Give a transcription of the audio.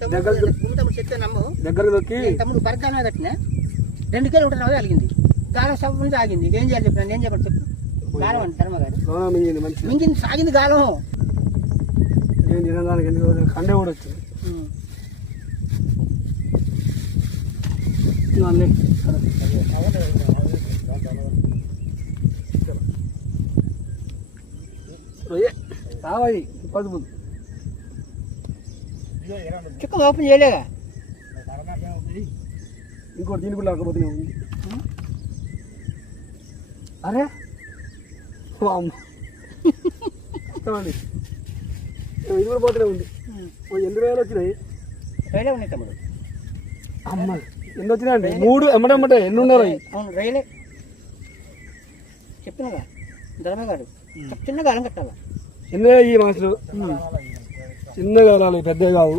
చెప్తే నమ్ము తమ్ముడు పరిజ్ఞానం కట్టినా 2 కిలో ఉంటుంది కలిగింది గాలం సభ నుంచి ఆగింది ఏం చేయాలి చెప్పిన నేను చెప్పండి చెప్పు గాలం అండి ధర్మ గారు మింగింది సాగింది గాలం కండే కూడా వచ్చింది రావాలి పదుపు చిక్క ఓపెన్ చేయలేగా ఇంకోటి దీని కూడా లేకపోతే ఉంది అరే ఇది కూడా పోతూనే ఉంది 8 వేలు వచ్చినాయి రైలే ఉన్నాయి తమ్ముడు అమ్మ ఎన్ని వచ్చినాయండి 3 ఎమ్మటెమ్మటే ఎన్ని ఉన్నారు అవును రైలే చెప్పినగా ధర్మ గారు చిన్న గాలం కట్టాలా చిన్నగా ఈ మాసలు చిన్నగా కావాలి పెద్దగా కావు